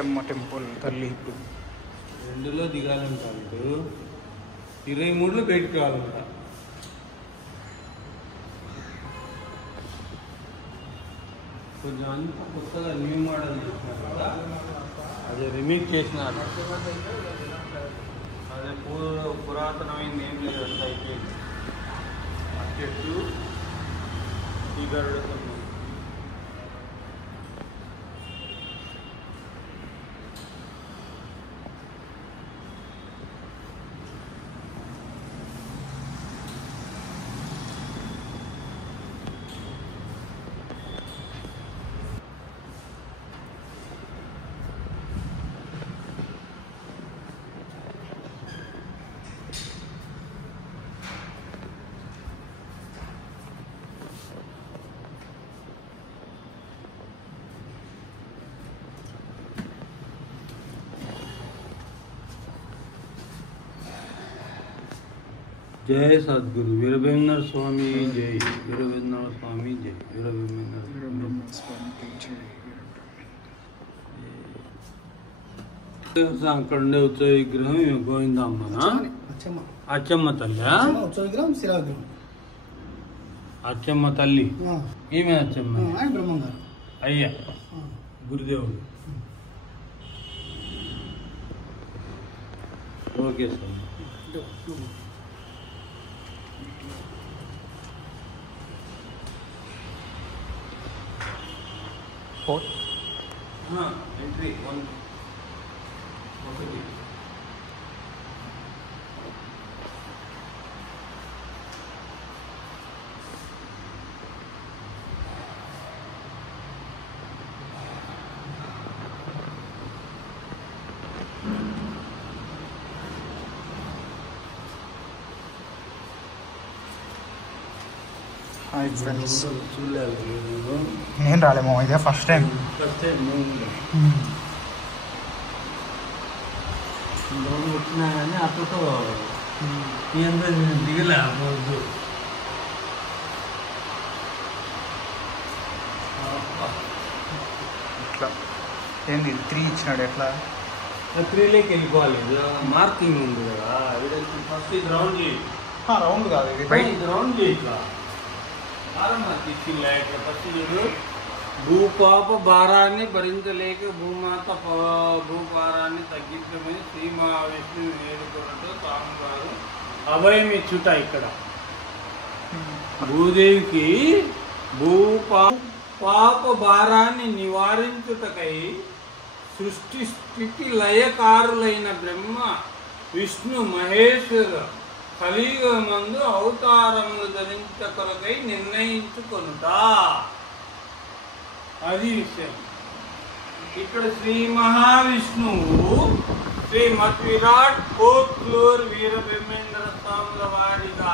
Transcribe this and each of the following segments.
Achamma temple తల్లి. ఇప్పుడు 2లో దిగాలంటారు, 23లో బయటకు రావాలంట. కొంచెం అంతా కొత్తగా న్యూ మోడల్ చేసినారు కదా, అదే రిమేక్ చేసినారు. అదే పురాతనమైంది ఏం లేదు, అంతా అయిపోయింది. ఆ చెట్లు ఈ గరుడ जय सद्गुरु वीरभद्र स्वामी जय, वीरभद्र स्वामी जय, वीरभद्र स्वामी जय. అక్కడ ఉండే ఉత్సవ విగ్రహం గోవిందమ్మనా? అచ్చమ్మ తల్లి. ఉత్సవ విగ్రహం శిలా విగ్రహం. అచ్చమ్మ తల్లి. ఈమె అచ్చమ్మ బ్రహ్మంగారు అయ్యా గురుదేవుడు. Okay sir. Entry 1 hi friends, చూడలేదు నేను రాలేమో, ఇదే ఫస్ట్ టైం. వచ్చినా కానీ అప్పతో మీ అందరూ దిగలే. ఇట్లా ఏంది 3 ఇచ్చినాడు, ఎట్లా 3లోకి వెళ్ళిపోవాలి. మార్కింగ్ ఉంది కదా, ఫస్ట్ ఇది రౌండ్ చేయి. రౌండ్ కాదు ఇది, ఇది రౌండ్ చేయి. ఇట్లా తీసుకెళ్ళా. ఇట్లా ఫస్ట్ చూడు, భూపాప భారాన్ని భరించలేక భూమాత భూపారాన్ని తగ్గించమని శ్రీ మహావిష్ణువు వేడుకున్నట్టు స్వామివారు అభయం ఇచ్చుట. ఇక్కడ భూదేవికి పాప భారాన్ని నివారించుటకై సృష్టి స్థితి లయకారులైన బ్రహ్మ విష్ణు మహేశ్వర కలియుగమందు అవతారములు ధరించ కొరకై నిర్ణయించుకొనుట. అది విషయం. ఇక్కడ శ్రీ మహావిష్ణువు శ్రీ మత్ విరాట్ కోట్లూరు వీరబ్రహ్మేంద్ర స్వాముల వారిగా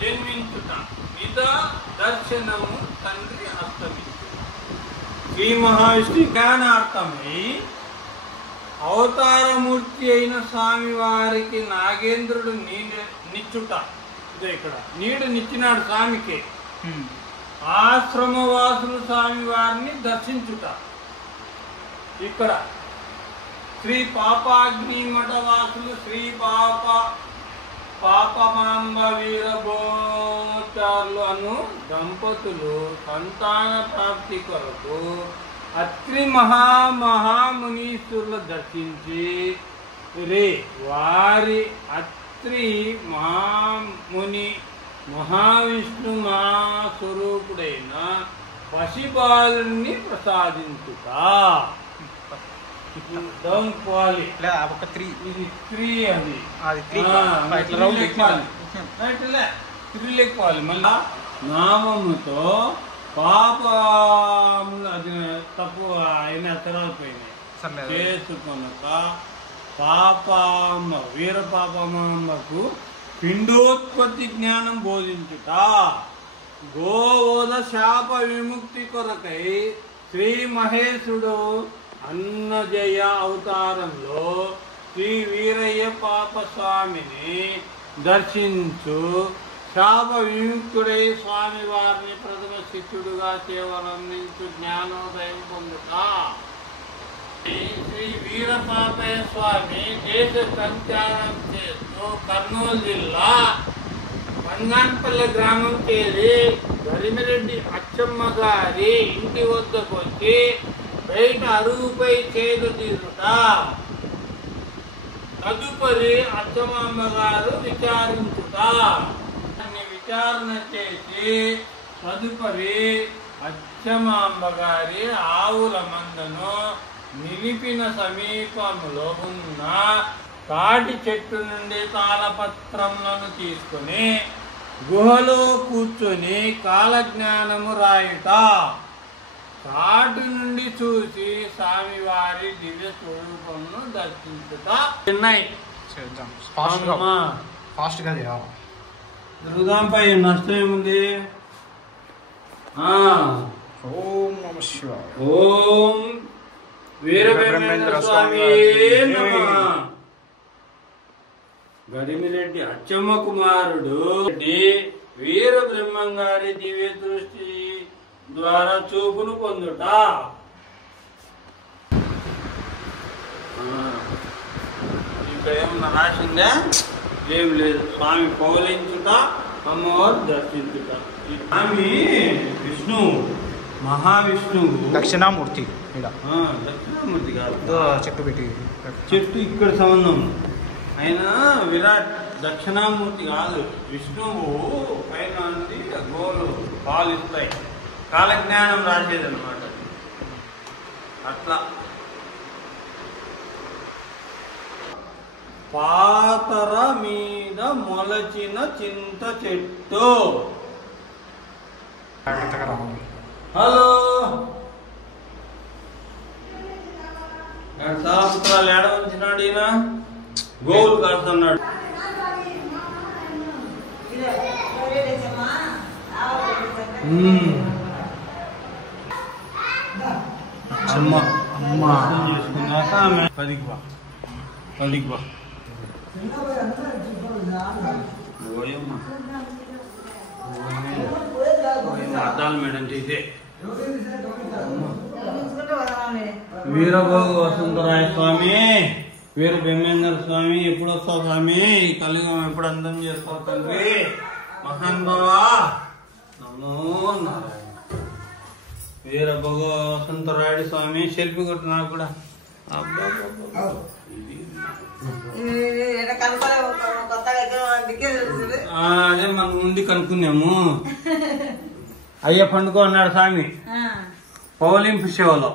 జన్మించుట. ఇద దర్శనము తండ్రి అస్తమించుట. శ్రీ మహావిష్ణు జ్ఞానార్థమై అవతారమూర్తి అయిన స్వామి వారికి నాగేంద్రుడు నిచ్చుట. ఇదే ఇక్కడ నీడు నిచ్చినాడు స్వామికి. ఆశ్రమవాసులు స్వామి వారిని దర్శించుట. ఇక్కడ శ్రీ పాపాగ్ని మఠవాసులు శ్రీ పాపమాంబ వీరభోచారులు అను దంపతులు సంతాన ప్రాప్తి కొరకు అత్రి మహామునీశ్వరులు దర్శించి వారి అత్రి మహాముని మహావిష్ణు మహాస్వరూపుడైన పసిబాలుని ప్రసాదించుట. పోవాలి ఒక 3 ఇది 3 అది 3 లేకపోవాలి. మళ్ళా నామముతో పాపములు అది తప్పు అయిన అక్షరాలపోయినాయి చేసుకొనక పాపమ్మ వీర పాపమ్మకు పిండోత్పత్తి జ్ఞానం బోధించుట. గోవధ శాప విముక్తి కొరకై శ్రీ మహేశుడు అన్నజయ అవతారంలో శ్రీ వీరయ్య పాప స్వామిని దర్శించు శాప విముక్తుడై స్వామి వారిని ప్రథమ శిష్యుడుగా సేవలందించు జ్ఞానోదయం పొందుట. శ్రీ వీరపాపయ్య స్వామి దేశ సంచారం చేస్తూ కర్నూలు జిల్లా పంగాన్పల్లి గ్రామం చేరి గరిమిరెడ్డి అచ్చమ్మ గారి ఇంటి వద్దకు వచ్చి బయట అరుగుపై చేదు తీరుట. తదుపరి అచ్చమ్మ గారు విచారించుట. విచారణ చేసి తదుపరి అచ్చమాంబ గారి ఆవుల మందను నిలిపిన సమీపంలో ఉన్న తాటి చెట్టు నుండి తాళపత్రములను తీసుకుని గుహలో కూర్చొని కాలజ్ఞానము రాయుట. తాటి నుండి చూసి స్వామివారి దివ్య స్వరూపమును దర్శించుట. చేద్దాం ఫాస్ట్గా జరుగుదాంపై నష్టం ఏముంది? ఓం నమ శివాయ. ఓం వీరబ్రహ్మేంద్ర స్వామి నమః. గరిమిరెడ్డి అచ్చమ్మ కుమారుడు వీరబ్రహ్మం గారి దివ్య దృష్టి ద్వారా చూపును పొందుట. ఇక్కడ ఏమన్నా రాసిందా? ఏం లేదు. స్వామి పౌలించుట, అమ్మవారు దర్శించుట. ఈ స్వామి విష్ణు మహావిష్ణువు దక్షిణామూర్తి. దక్షిణామూర్తి కాదు, చెట్టు పెట్టి చెట్టు ఇక్కడ సంబంధం. ఆయన విరాట్ దక్షిణామూర్తి కాదు. విష్ణువు పైన గోలు పాలిస్తాయి, కాలజ్ఞానం రాసేది అనమాట. అట్లా పాతర మీద మొలచిన చింత చెట్టు. హలో సాపుత్రాలు ఏడ ఉంచినాడు ఈయన? గోవులు కాస్తున్నాడు. అమ్మ అమ్మ చేసుకున్నాక ఆమె పదికి బా. అద్దాలు మేడం ఇదే. వీరభోగ వసంతరాయ స్వామి, వీర బ్రహ్మేంద్ర స్వామి, ఎప్పుడు వస్తావు స్వామి? ఈ కలియుగం ఎప్పుడు అందం చేసుకో తండ్రి. మహానుభావ నమో నారాయణ. వీరభోగ వసంతరాయుడు స్వామి. సెల్ఫీ కొట్టు నాకు కూడా. అదే మన ముందు కనుక్కున్నాము. అయ్యా పండుకో అన్నాడు స్వామి పౌలింపు సేవలో.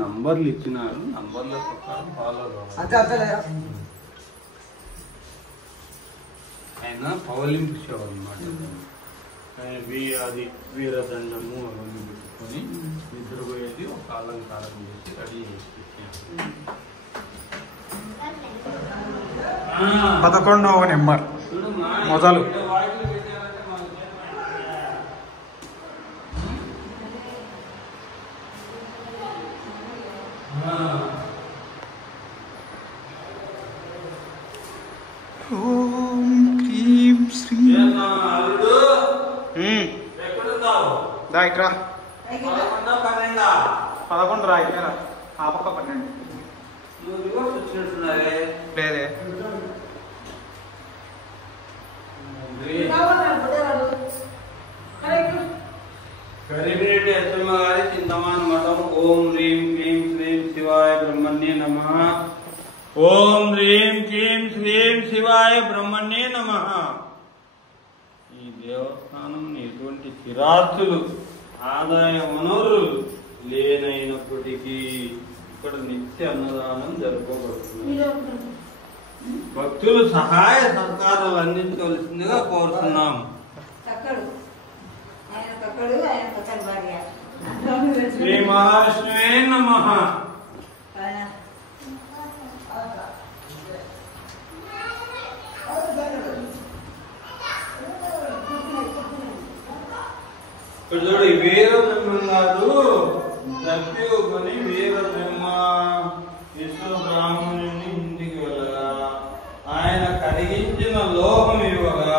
నంబర్లు ఇచ్చినారు, నంబర్ల ప్రకారం ఫాలో కావాలి. ఆయన పౌలింపు సేవ అన్నమాట. అది వీరదండము అవన్నీ పెట్టుకొని నిద్రపోయేది ఒక అలంకారం చేసి రెడీ చేసి 11వ నెంబర్ మొదలు. ఓం క్లీం శ్రీ. దా ఇక్కడ 11 రా. ఇక్కడ ఆ పక్క 12 లేదే. గరిమిరెడ్డి అచ్చమ్మ గారి చింతమాన్ మఠం. ఓం హ్రీం క్లీం శ్రీం శివాయ బ్రహ్మణ్యే నమః. ఓం హ్రీం క్లీం శ్రీం శివాయ బ్రహ్మణ్యే నమః. ఈ దేవస్థానం ఎటువంటి స్థిరాస్తులు ఆదాయ వనరులు లేనైనప్పటికీ ఇక్కడ నిత్య అన్నదానం జరపబడుతుంది. భక్తులు సహాయ సహకారాలు అందించవలసిందిగా కోరుతున్నాం. శ్రీ మహావిష్ణువే నమః. ఇక్కడ చూడు, వీరబ్రహ్మం గారు దప్పికొని వీరబ్రహ్మ విశ్వబ్రాహ్మణుని ఇంటికి వెళ్ళగా ఆయన కరిగించిన లోహం ఇవ్వగా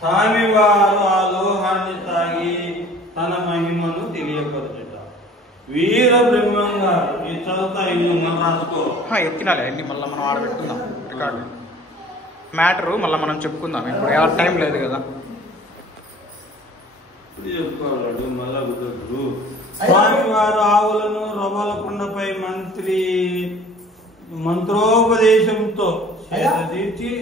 స్వామివారు ఆ లోహాన్ని తాగి తన వీర బ్రహ్మంగా ఈ చదువుతా ఇల్లు మన రాసుకో. ఎక్కినాలే అన్ని మళ్ళీ మనం ఆడబెట్టుకుందాం రికార్డు మ్యాటరు మళ్ళీ మనం చెప్పుకుందాం. ఇప్పుడు ఎవరి టైం లేదు కదా. ఇప్పుడు చెప్పుకోవాలడు మళ్ళా కుదరదు. స్వామివారు ఆవులను రవ్వలకొండపై మంత్రోపదేశంతో తీర్చి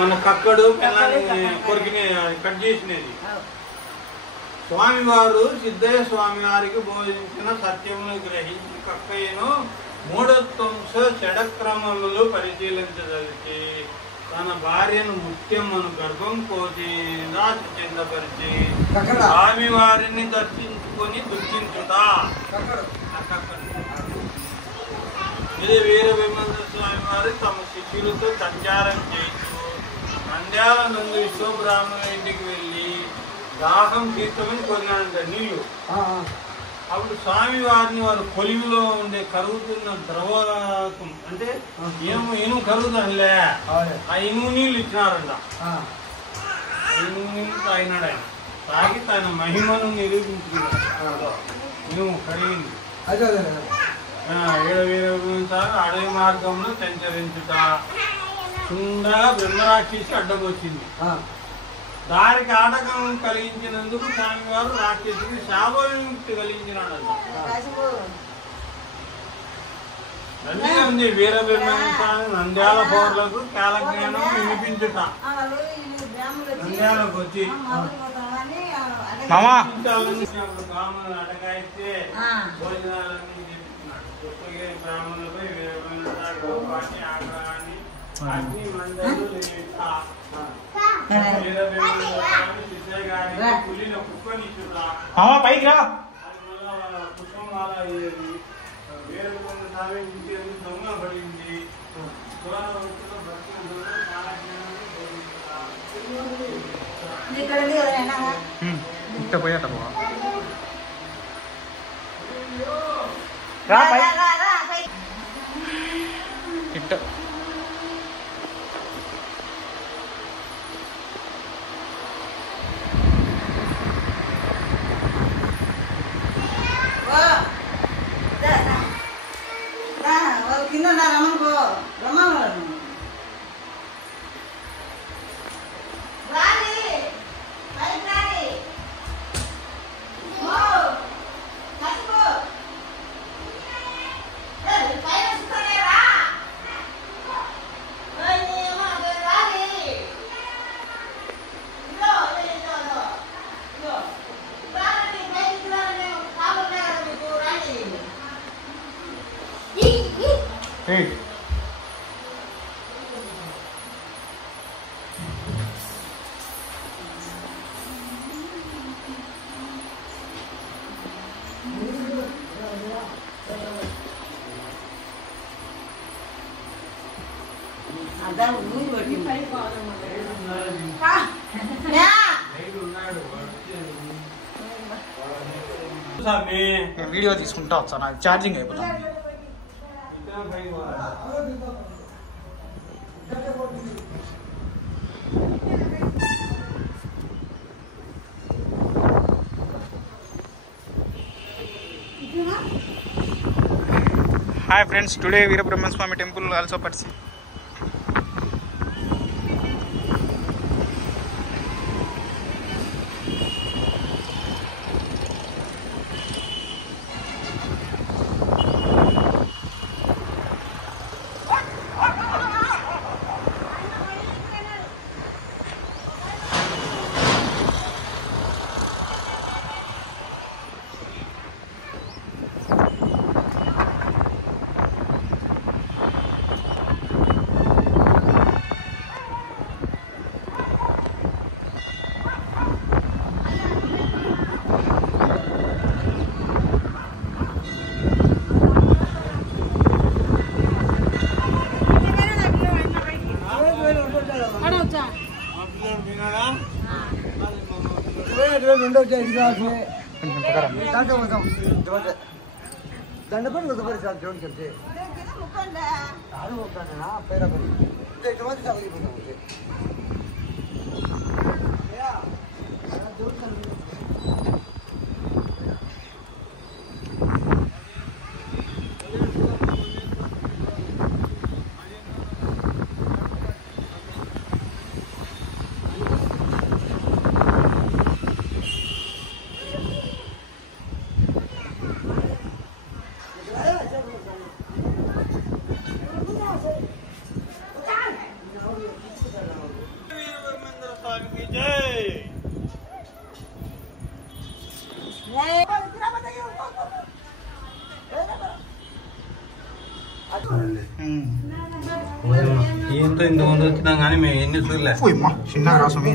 మన కక్కడు కొరికి కట్ చేసినది. స్వామివారు సిద్ధయ్య స్వామి వారికి బోధించిన సత్యమును గ్రహించి కక్కయ్యను మూఢత్వంశ షడక్రమములు పరిశీలించదలిచి తన భార్యను ముఖ్యమును గర్భం కోసి నాశి చెందపరిచి స్వామివారిని దర్శించుకొని దుఃఖించుట. ఇది వీర బ్రహ్మేంద్ర స్వామి వారు తమ శిష్యులతో సంచారం చేస్తూ నంద్యాల నందు విశ్వబ్రాహ్మణ ఇంటికి వెళ్ళి దాహం తీర్థమని కొన్నాడంట నీళ్లు. అప్పుడు స్వామి వారిని వారు కొలివిలో ఉండే కరుగుతున్న ద్రవకం అంటే ఇనుము కరుగుతుందిలే, ఆ ఇనుము నీళ్ళు ఇచ్చినారంట. ఇనుము నీళ్ళు తాగినాడు ఆయన. తాగి తన మహిమను నిరూపించుకున్నాడు. ఇనుము కరిగింది. అడవి మార్గంలో సంచరించుట చుండగా బ్రహ్మరాక్షసి అడ్డమొచ్చింది. దారికి ఆటకం కలిగించినందుకు స్వామివారు రాక్షసికి శాపవిముక్తి కలిగించినాడంట. అన్నీ ఉంది వీర బ్రహ్మేంద్ర స్వామి నంద్యాల పౌరులకు కాలజ్ఞానం వినిపించుట. నంద్యాలకు వచ్చి బ్రాహ్మణులు అటకాయిస్తే భోజనాలన్నీ చెప్తున్నాడు. పుష్పగిరి బ్రాహ్మణులపై వీర బ్రహ్మేంద్ర గోపాన్ని ఆగ్రహాన్ని అగ్ని మండలు పైకి రా. పుష్పమాల వీర బ్రహ్మేంద్ర దొంగ పడింది. ఇట్ట పోయాట పోవా ఇట్ట కింద రమ్మనుకో రమ్మను వీడియో తీసుకుంటా వచ్చా, నాకు ఛార్జింగ్ అయిపోతుంది. Hi friends, today Veerabrahman Swami temple also Patsi. ఏంటో ఇంతకుముందు వచ్చినాం కానీ మేము ఎన్ని చూడలే. చిన్న రాసమే.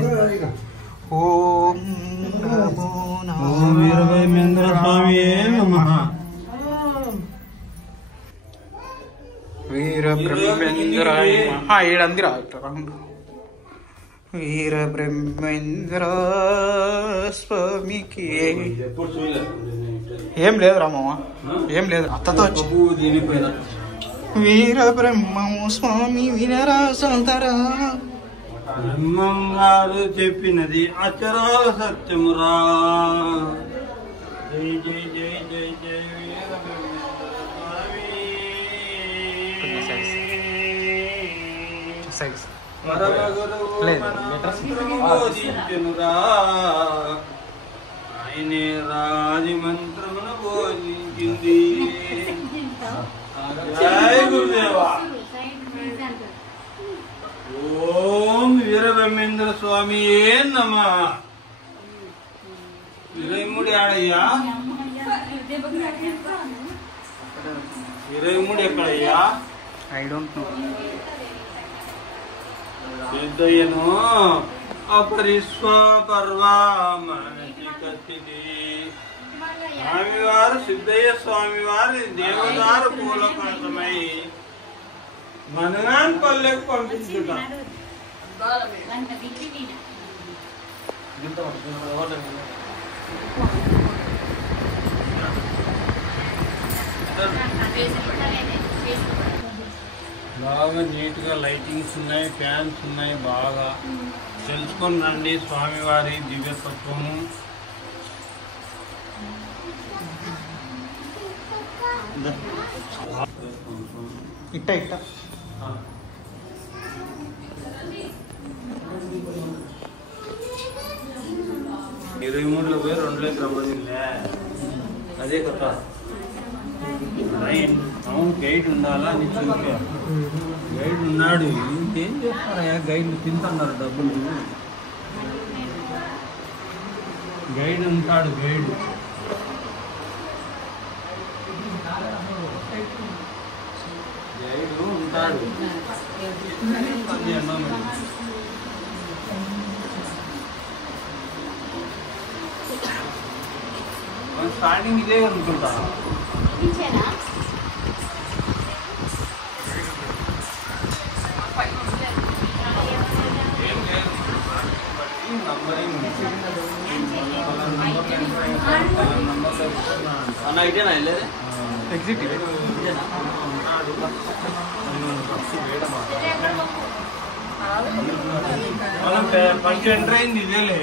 ఓం వీరభద్రేంద్ర స్వామి నమః. వీరబ్రహ్మేంద్రాయ ఏడందిరా వీరబ్రహ్మేంద్ర స్వామికి. ఏం లేదు రామమ్మ, ఏం లేదు. అత్తతో వచ్చి వీరబ్రహ్మము స్వామి వినరా సంతరా. బ్రహ్మం గారు చెప్పినది అచరాల సత్యమురా. జై జై జై జై జై వీరబ్రహ్మేంద్ర స్వామి. బోధించునురా ఆయనే రాజి మంత్రమును బోధించింది. జై గురుదేవా. ఓం వీరబ్రహ్మేంద్ర స్వామి నమః. ఇరవై ఆడయ్యా, 23 ఎక్కడయ్యా? I don't know. సిద్ధయ్యను అపరిశ్వ పర్వ మానసిక స్థితి. స్వామివారు సిద్ధయ్య స్వామివారి దేవదారు పూలకంఠమై మనగాన్ పల్లెకు పంపించుట. బాగా నీట్ గా లైటింగ్స్ ఉన్నాయి, ఫ్యాన్స్ ఉన్నాయి. బాగా తెలుసుకొని రండి స్వామివారి దివ్యతత్వము. ఇట్ట ఇట్ట 23లో పోయి 2 రమ్మనిలే. అదే కదా అవును. గైడ్ ఉండాలా అని చూపా. గైడ్ ఉన్నాడు. ఇంకేం చేస్తారయ్యా గైడ్లు? తింటున్నారు డబ్బులు. గైడ్ ఉంటాడు. గైడ్ ఉంటాడు. స్టార్టింగ్ ఇదే అనుకుంటా. మనం ఫస్ట్ ఎంటర్ అయింది ఇదేలే.